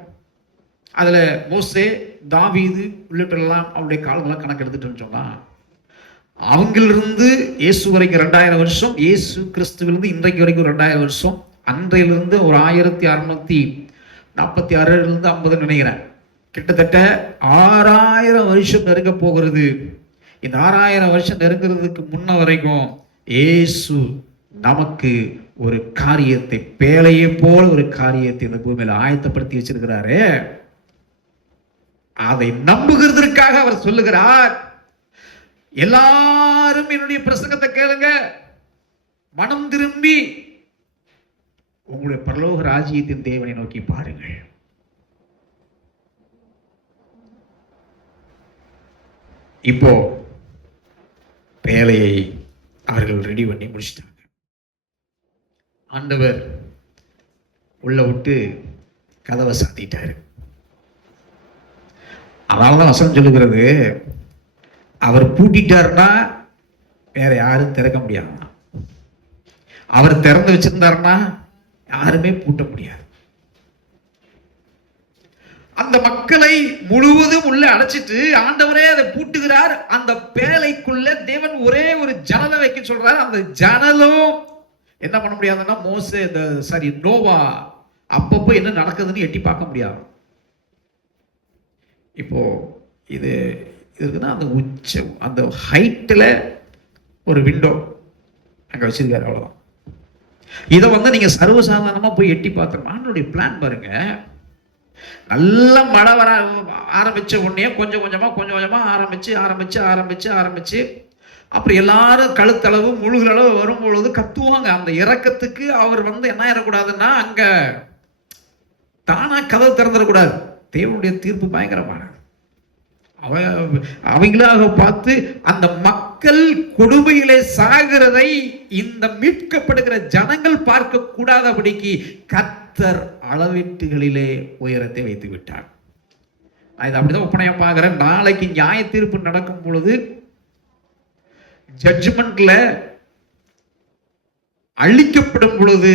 அதுல மோசே, தாவீது உள்ளிட்டெல்லாம் அவருடைய காலங்களை கணக்கு எடுத்துட்டு சொன்னா, அவங்களிலிருந்து இயேசு வரைக்கும் 2000 வருஷம், இயேசு கிறிஸ்துவிலிருந்து இன்றைக்கு வரைக்கும் 2000 வருஷம், அன்றையிலிருந்து ஒரு 1646 50 நினைக்கிறேன், கிட்டத்தட்ட 6000 வருஷம் நெருங்க போகிறது. இந்த 6000 வருஷம் நெருங்கிறதுக்கு முன்ன வரைக்கும் இயேசு நமக்கு ஒரு காரியத்தை, பேழையை போல ஒரு காரியத்தை இந்த பூமியில ஆயத்தப்படுத்தி வச்சிருக்கிறாரு. அதை நம்புகிறதற்காக அவர் சொல்லுகிறார், எல்லாரும் என்னுடைய பிரசங்கத்தை கேளுங்க, மனம் திரும்பி உங்களுடைய பரலோக ராஜ்யத்தின் தேவனை நோக்கி பாருங்கள். இப்போ பேழையை அவர்கள் ரெடி பண்ணி முடிச்சிட்டாங்க. ஆண்டவர் உள்ள விட்டு கதவை சாத்திட்டாரு. அதனாலதான் வசனம் சொல்லுகிறது, அவர் பூட்டிட்டாருன்னா வேற யாரும் திறக்க முடியாது. அவர் திறந்து வச்சிருந்தாருன்னா யாருமே பூட்ட முடியாது. அந்த மக்களை முழுவதும் உள்ள அடைச்சிட்டு ஆண்டவரே அதை பூட்டுகிறார். அந்த பேழைக்குள்ள தேவன் ஒரே ஒரு ஜன்னலை வைக்க சொல்றார். அந்த ஜன்னலும் என்ன பண்ண முடியாதுன்னா, மோசே நோவா அப்பப்போ என்ன நடக்குதுன்னு எட்டி பார்க்க முடியாது. இப்போ இது இருக்குன்னா அந்த உச்சம், அந்த ஹைட்டில் ஒரு விண்டோ அங்கே வச்சிருக்காரு, அவ்வளோதான். இதை வந்து நீங்க சர்வசாதாரணமா போய் எட்டி பார்த்துருமா. ஆண்டவருடைய பிளான் பாருங்க. நல்ல மழை வர ஆரம்பிச்ச உடனே கொஞ்சம் கொஞ்சமா ஆரம்பிச்சு அப்புறம் எல்லாரும் கழுத்தளவு முழுகிற அளவு வரும்பொழுது கத்துவாங்க. அந்த இறக்கத்துக்கு அவர் வந்து என்ன ஆயிடக்கூடாதுன்னா, அங்க தானா கதவு திறந்துடக்கூடாது. தேவனுடைய தீர்ப்பு பயங்கரமான. அவங்களாக பார்த்து அந்த மக்கள் கொடுமையிலே சாகிறதை இந்த மீட்கப்படுகிற ஜனங்கள் பார்க்க கூடாதபடிக்கு கர்த்தர் அளவீட்டுகளிலே உயரத்தை வைத்து விட்டார். இது அப்படிதான் ஒப்பனையா பார்க்கிறேன். நாளைக்கு நியாய தீர்ப்பு நடக்கும் பொழுது ஜட்ஜ்மெண்ட்ல அழிக்கப்படும் பொழுது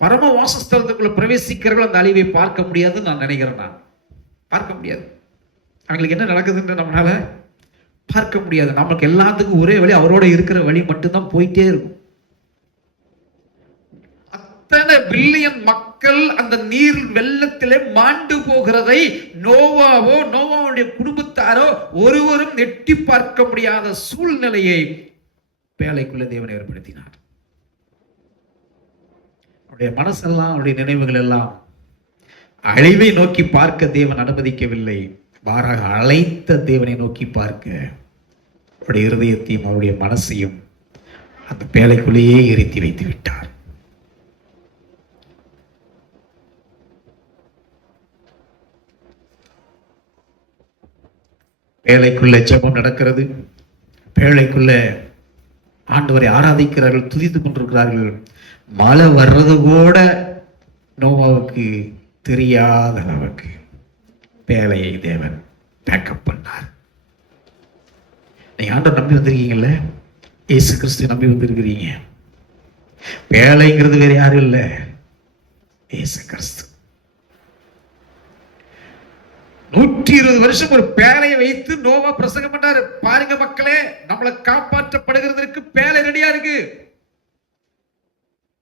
பரம வாசஸ்தலத்துக்குள்ள பிரவேசிக்கிறவர்கள் அந்த அழிவை பார்க்க முடியாதுன்னு நான் நினைக்கிறேன். நான் பார்க்க முடியாது. அவங்களுக்கு என்ன நடக்குதுன்னு நம்மளால பார்க்க முடியாது. நமக்கு எல்லாத்துக்கும் ஒரே வழி, அவரோட இருக்கிற வழி மட்டும்தான் போயிட்டே இருக்கும். அத்தனை பில்லியன் மக்கள் அந்த நீர் வெள்ளத்திலே மாண்டு போகிறதை நோவாவுடைய குடும்பத்தாரோ ஒருவரும் எட்டி பார்க்க முடியாத சூழ்நிலையை பேழைக்குள்ள தேவன் ஏற்படுத்தினார். அவருடைய மனசெல்லாம், அவருடைய நினைவுகள் எல்லாம் அழிவை நோக்கி பார்க்க தேவன் அனுமதிக்கவில்லை. மாறாக அழைத்த தேவனை நோக்கி பார்க்க அவருடைய இருதயத்தையும் அவருடைய மனசையும் அந்த பேழைக்குள்ளேயே இருத்தி வைத்து விட்டார். பேழைக்குள்ள ஜெபம் நடக்கிறது. பேழைக்குள்ள ஆண்டவரை ஆராதிக்கிறார்கள், துதித்துக் கொண்டிருக்கிறார்கள். மழை வர்றது கூட நோவாவுக்கு தெரியாத அளவுக்கு பேழையை தேவன் பேக்கப் பண்ணார். நீங்க ஆண்டவர் நம்பி வந்திருக்கீங்கல்ல, இயேசு கிறிஸ்து நம்பி வந்திருக்கிறீங்க. பேழைங்கிறது வேற யாரும் இல்லை, இயேசு கிறிஸ்து. 120 வருஷம் ஒரு பேழையை வைத்து நோவா பிரசங்கம் பண்ணாரு. பாருங்க மக்களே, நம்மளை காப்பாற்றப்படுகிறதற்கு பேழை ரெடியா இருக்கு.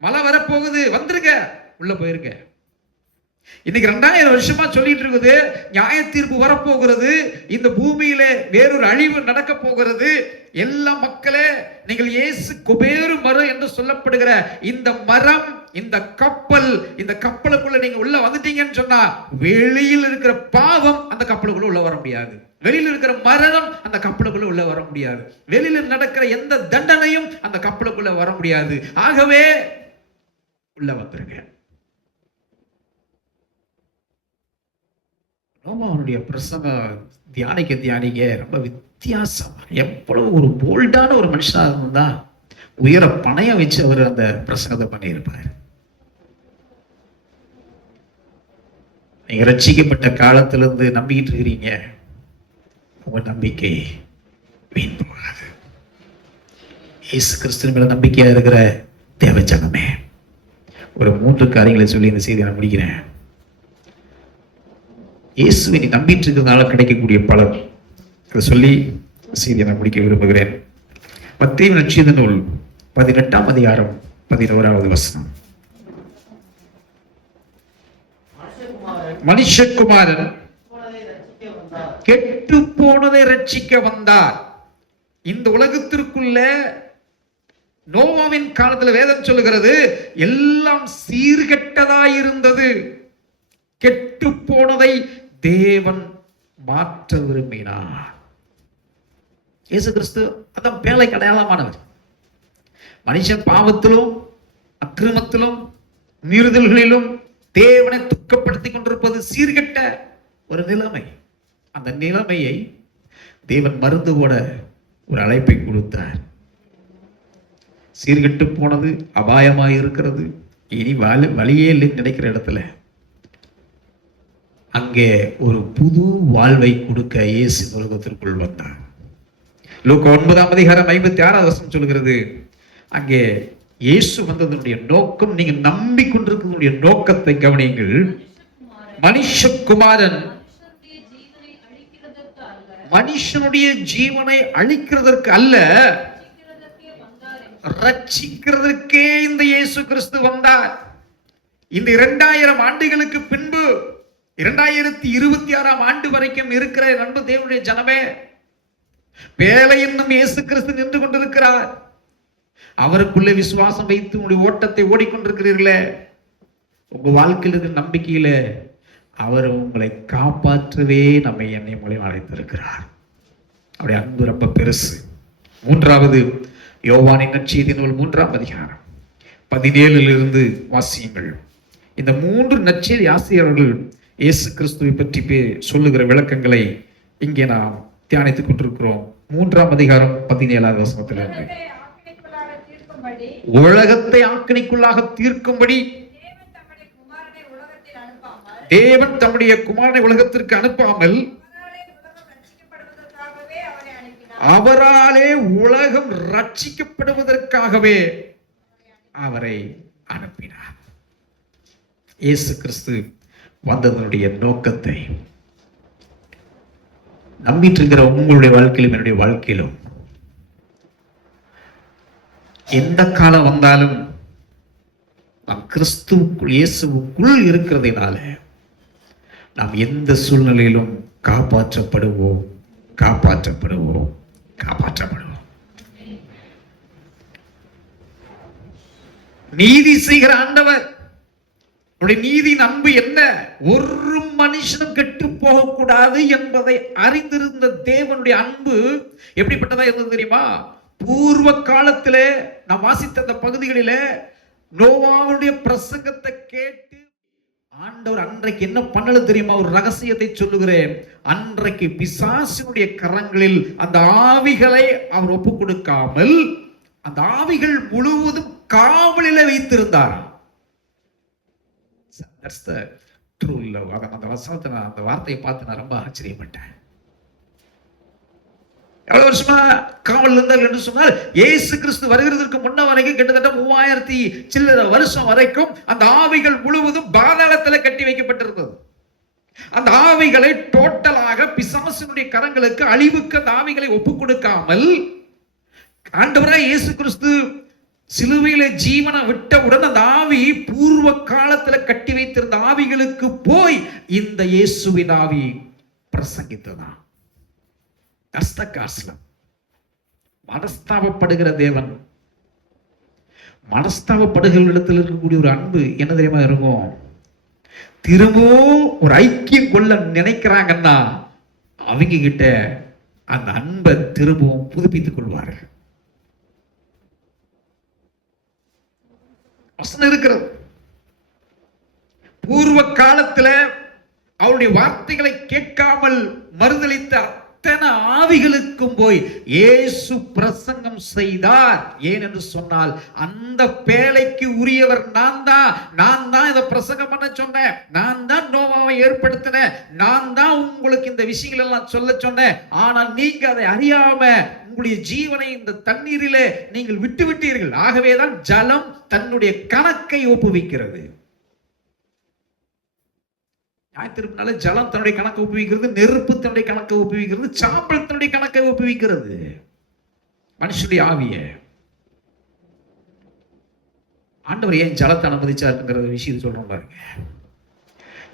மழை வரப்போகுது, வந்துருங்க, உள்ள போயிருங்க. இன்னைக்கு 2000 வருஷமா சொல்லிட்டு இருக்குது, நியாய தீர்ப்பு வரப்போகிறது, இந்த பூமியில வேறொரு அழிவு நடக்க போகிறது. எல்லா மக்களே, நீங்கள் இயேசு குபேரு மரம் என்று சொல்லப்படுகிற இந்த மரம், இந்த கப்பல், இந்த கப்பலுக்குள்ள நீங்க உள்ள வந்துட்டீங்கன்னு சொன்னா வெளியில் இருக்கிற பாவம் அந்த கப்பலுக்குள்ள உள்ள வர முடியாது. வெளியில் இருக்கிற மரணம் அந்த கப்பலுக்குள்ள உள்ள வர முடியாது. வெளியில நடக்கிற எந்த தண்டனையும் அந்த கப்பலுக்குள்ள வர முடியாது. ஆகவே உள்ள வந்துருங்க. அவனுடைய பிரசங்கம் தியானிக்க ரொம்ப வித்தியாசமா, எவ்வளவு ஒரு போல்டான ஒரு மனுஷனா இருந்தா உயர பணைய வச்சு அவர் அந்த பிரசங்கத்தை பண்ணியிருப்பார். நீங்க ரட்சிக்கப்பட்ட காலத்திலிருந்து நம்பிக்கிட்டு இருக்கிறீங்க, உங்க நம்பிக்கை வீண் போகாது. இயேசு கிறிஸ்து மேல நம்பிக்கையா இருக்கிற தேவஜனமே, ஒரு 3 காரியங்களை சொல்லி இந்த செய்தியை நான் முடிக்கிறேன். இயேசுவை நீ நம்பிட்டு இருக்கிறதுனால கிடைக்கக்கூடிய பலன், அதை சொல்லி செய்தியை நான் முடிக்க விரும்புகிறேன். மத்தேயு நற்செய்தி நூல் 18ஆம் அதிகாரம் 11வது வசனம். மனுஷகுமாரன் கெட்டு போனதை ரட்சிக்க வந்தார். இந்த உலகத்திற்குள்ள நோவாவின் காலத்துல வேதம் சொல்லுகிறது, எல்லாம் சீர்கெட்டதாயிருந்தது. கெட்டு போனதை தேவன் மாற்ற விரும்பினார். இயேசு கிறிஸ்து அதான் பேழைக்கு அடையாளமானவர். மனுஷன் பாவத்திலும் அக்கிரமத்திலும் மீறுதல்களிலும் தேவனை துக்கப்படுத்திக் கொண்டிருப்பது சீர்கெட்ட ஒரு நிலைமை. அந்த நிலைமையை தேவன் மருந்து போட ஒரு அழைப்பை கொடுத்தார். சீர்கெட்டு போனது, அபாயமாக இருக்கிறது, இனி வழியே இல்லைன்னு நினைக்கிற இடத்துல அங்கே ஒரு புது வாழ்வை கொடுக்க இயேசு உலகத்திற்குள் வந்தார். லூக்கா 9ஆம் அதிகாரம் 56வது வசனம் சொல்கிறது, அங்கே இயேசு வந்ததனுடைய நோக்கம், நீங்க நம்பிக்கொண்டிருக்கிற நோக்கத்தை கவனியுங்கள். மனுஷகுமாரன் மனுஷனுடைய ஜீவனை அழிக்கிறதற்கு அல்ல, ரட்சிக்கிறதற்கே இந்த இயேசு கிறிஸ்து வந்தார். இந்த 2000 ஆண்டுகளுக்கு பின்பு 2026ஆம் ஆண்டு வரைக்கும் இருக்கிற அன்பு தேவனுடைய ஜனமே, பேழை என்னும் இயேசு கிறிஸ்து நின்று கொண்டிருக்கிறார். அவருக்குள்ளே விசுவாசம் வைத்து உங்களுடைய ஓட்டத்தை ஓடிக்கொண்டிருக்கிறீர்களே, உங்க வாழ்க்கையில் இருக்கிற நம்பிக்கையில அவர் உங்களை காப்பாற்றவே நம்மை என்னை மூலம் அழைத்திருக்கிறார். அவருடைய அன்பு ரொம்ப பெருசு. 3வது யோவானின் நற்செய்தி நூல் 3ஆம் அதிகாரம் 17 வாசியுங்கள். இந்த 3 நற்செய்தி ஆசிரியர்கள் இயேசு கிறிஸ்துவை பற்றி சொல்லுகிற விளக்கங்களை இங்கே நாம் தியானித்துக் கொண்டிருக்கிறோம். 3ஆம் அதிகாரம் 17வது வசனத்திலிருந்து, உலகத்தை ஆக்கினைக்குள்ளாக தீர்க்கும்படி தேவன் தம்முடைய குமாரனை உலகத்திற்கு அனுப்பாமல் அவராலே உலகம் ரட்சிக்கப்படுவதற்காகவே அவரை அனுப்பினார். இயேசு கிறிஸ்து வந்ததனுடைய நோக்கத்தை நம்பிட்டு இருக்கிற உங்களுடைய வாழ்க்கையிலும் என்னுடைய வாழ்க்கையிலும் எந்த காலம் வந்தாலும் நாம் கிறிஸ்துவுக்குள் இயேசுவுக்குள் இருக்கிறதுனால நாம் எந்த சூழ்நிலையிலும் காப்பாற்றப்படுவோம். நீதி செய்கிற ஆண்டவர், நீதியின் அன்பு என்ன? ஒரு மனுஷனும் கெட்டு போகக்கூடாது என்பதை அறிந்திருந்த தேவனுடைய அன்பு எப்படிப்பட்டதா இருந்தது தெரியுமா? பூர்வ காலத்திலே நாம் வாசித்த அந்த பகுதிகளிலே நோவாவுடைய பிரசங்கத்தை கேட்டு ஆண்டவர் அன்றைக்கு என்ன பண்ணல தெரியுமா? ஒரு ரகசியத்தை சொல்லுகிறேன். அன்றைக்கு பிசாசினுடைய கரங்களில் அந்த ஆவிகளை அவர் ஒப்பு கொடுக்காமல் அந்த ஆவிகள் முழுவதும் காவலில வைத்திருந்தார். அந்த வசனத்தை அந்த வார்த்தையை பார்த்து நான் ரொம்ப ஆச்சரியப்பட்டேன். எவ்வளவு வருஷமா காவல் இருந்தார்கள் என்று சொன்னால், இயேசு கிறிஸ்து வருகிறதற்கு முன்ன வரைக்கும் கிட்டத்தட்ட 3000 சில்லற வருஷம் வரைக்கும் அந்த ஆவிகள் முழுவதும் பாதாளத்தில் கட்டி வைக்கப்பட்டிருந்தது. அந்த ஆவிகளை டோட்டலாக பிசாசினுடைய கரங்களுக்கு அழிவுக்கு அந்த ஆவிகளை ஒப்பு கொடுக்காமல் ஆண்டவராய் இயேசு கிறிஸ்து சிலுவையில ஜீவனை விட்டவுடன் அந்த ஆவி பூர்வ காலத்துல கட்டி வைத்திருந்த ஆவிகளுக்கு போய் இந்த இயேசுவின் ஆவி பிரசங்கித்ததான். மனஸ்தாபப்படுகிற தேவன், மனஸ்தாபப்படுகிற இடத்தில் இருக்கக்கூடிய ஒரு அன்பு என்ன தெரியுமா இருக்கும்? திரும்பவும் ஒரு ஐக்கியம் கொள்ள நினைக்கிறாங்கன்னா அவங்க கிட்ட அந்த அன்பை திரும்பவும் புதுப்பித்துக் கொள்வார்கள். வசனம் இருக்கிறது. பூர்வ காலத்துல அவருடைய வார்த்தைகளை கேட்காமல் மறுதளித்த அத்தனை ஆவிகளுக்கும் போய் இயேசு பிரசங்கம் செய்தார். ஏன் என்று சொன்னால், அந்த பேழைக்கு உரியவர் நான் தான் இதை பிரசங்கம் பண்ண சொன்னேன், நான் தான் நோவாவை ஏற்படுத்தினேன், நான் தான் உங்களுக்கு இந்த விஷயங்கள் எல்லாம் சொல்ல சொன்னேன். ஆனால் நீங்க அதை அறியாம உங்களுடைய ஜீவனை இந்த தண்ணீரிலே நீங்கள் விட்டு விட்டீர்கள். ஆகவேதான் ஜலம் தன்னுடைய கணக்கை ஒப்புவிக்கிறது. ஞாயிற்றுனால ஜலம் தன்னுடைய கணக்கை ஒப்புவிக்கிறது, நெருப்பு தன்னுடைய கணக்கை ஒப்புவிக்கிறது, சாம்பல் தன்னுடைய கணக்கை ஒப்புவிக்கிறது. மனுஷனுடைய ஆவிய ஆண்டவர் ஏன் ஜலத்தை அனுமதிச்சாருங்கிற விஷயம் சொல்றோம் பாருங்க.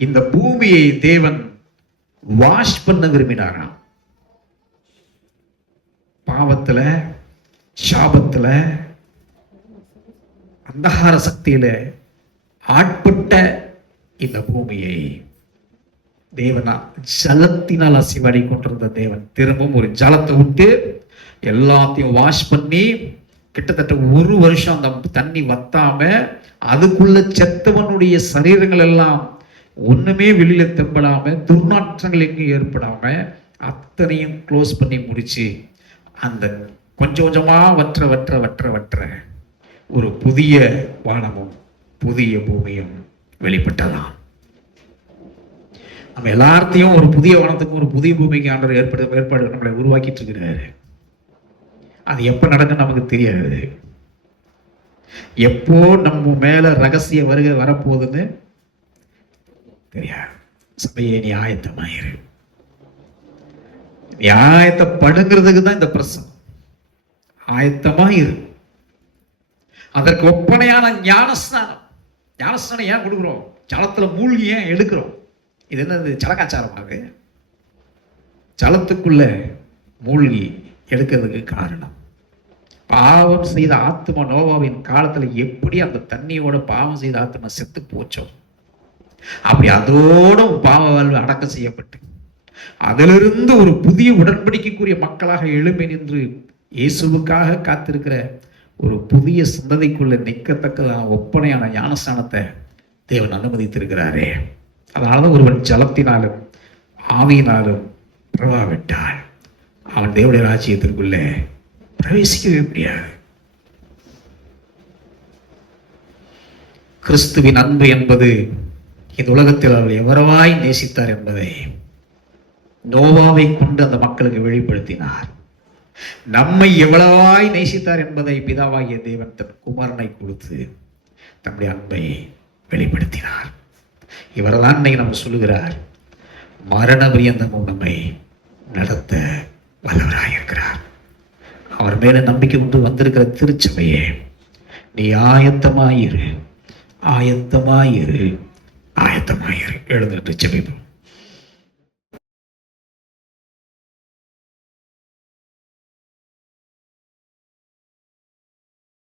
இந்த பூமியை தேவன் வாஷ் பண்ண விரும்பினாராம். பாவத்துல, சாபத்துல, அந்தகார சக்தியில ஆட்பட்ட இந்த பூமியை தேவனா ஜலத்தினால் அசைவாடி கொண்டிருந்த தேவன் திரும்பவும் ஒரு ஜலத்தை விட்டு எல்லாத்தையும் வாஷ் பண்ணி கிட்டத்தட்ட 1 வருஷம் அந்த தண்ணி வத்தாம அதுக்குள்ள செத்தவனுடைய சரீரங்கள் எல்லாம் ஒண்ணுமே வெளியில தெம்படாம, துர்நாற்றங்கள் எங்கேயும் ஏற்படாம அத்தனையும் க்ளோஸ் பண்ணி முடிச்சு அந்த கொஞ்சம் கொஞ்சமா வற்ற ஒரு புதிய வானமும் புதிய பூமியும் வெளிப்பட்டதாம். நம்ம எல்லாத்தையும் ஒரு புதிய வானத்துக்கும் ஒரு புதிய பூமிக்கு ஆண்டவர் ஏற்பாடு நம்மளை உருவாக்கிட்டு இருக்கிறாரு. அது எப்ப நடக்குன்னு நமக்கு தெரியாது. எப்போ நம்ம மேல ரகசிய வருகை வரப்போகுதுன்னு தெரியாது. சபையே நீ ஆயத்தமாயிரு. நீ ஆயத்தப்படுங்கிறதுக்கு தான் இந்த பிரசங்கம். ஆயத்தமாயிரு. அதற்கு ஒப்பனையான ஞானஸ்நானம் ஏன் கொடுக்குறோம்? ஜலத்துல மூழ்கி ஏன் எடுக்கிறோம்? இது என்னது ஜலகாச்சாரமாக? ஜலத்துக்குள்ள மூழ்கி எடுக்கிறதுக்கு காரணம், பாவம் செய்த ஆத்மா நோவாவின் காலத்துல எப்படி அந்த தண்ணியோட பாவம் செய்த ஆத்மா செத்து போச்சோ அப்படி அதோட பாவ வாழ்வு அடக்கம் செய்யப்பட்டு அதிலிருந்து ஒரு புதிய உடன்படிக்கைக்குரிய மக்களாக எழும்பி நின்று இயேசுவுக்காக காத்திருக்கிற ஒரு புதிய சந்ததிக்குள்ள நிற்கத்தக்கதான ஒப்பனையான ஞானஸ்தானத்தை தேவன் அனுமதித்திருக்கிறாரே. அதனாலதான் ஒருவன் ஜலத்தினாலும் ஆவியினாலும் பிரவாவிட்டால் அவன் தேவனுடைய ராஜ்யத்திற்குள்ள பிரவேசிக்கவே முடியாது. கிறிஸ்துவின் அன்பு என்பது இந்த உலகத்தில் அவர் எவரவாய் நேசித்தார் என்பதை நோவாவை கொண்டு அந்த மக்களுக்கு வெளிப்படுத்தினார். நம்மை எவ்வளவாய் நேசித்தார் என்பதை பிதாவாகிய தேவன் தன் குமாரனை கொடுத்து தம்முடைய அன்பை வெளிப்படுத்தினார். இவர்தான் இன்னைக்கு நம்ம சொல்லுகிறார், மரண பரியந்தமும் நம்மை நடத்த வல்லவராயிருக்கிறார். அவர் மேல நம்பிக்கை கொண்டு வந்திருக்கிற திருச்சபையே, நீ ஆயத்தமாயிரு, ஆயத்தமாயிரு, ஆயத்தமாயிரு. எழுந்துட்டு ஜெபிப்போம்.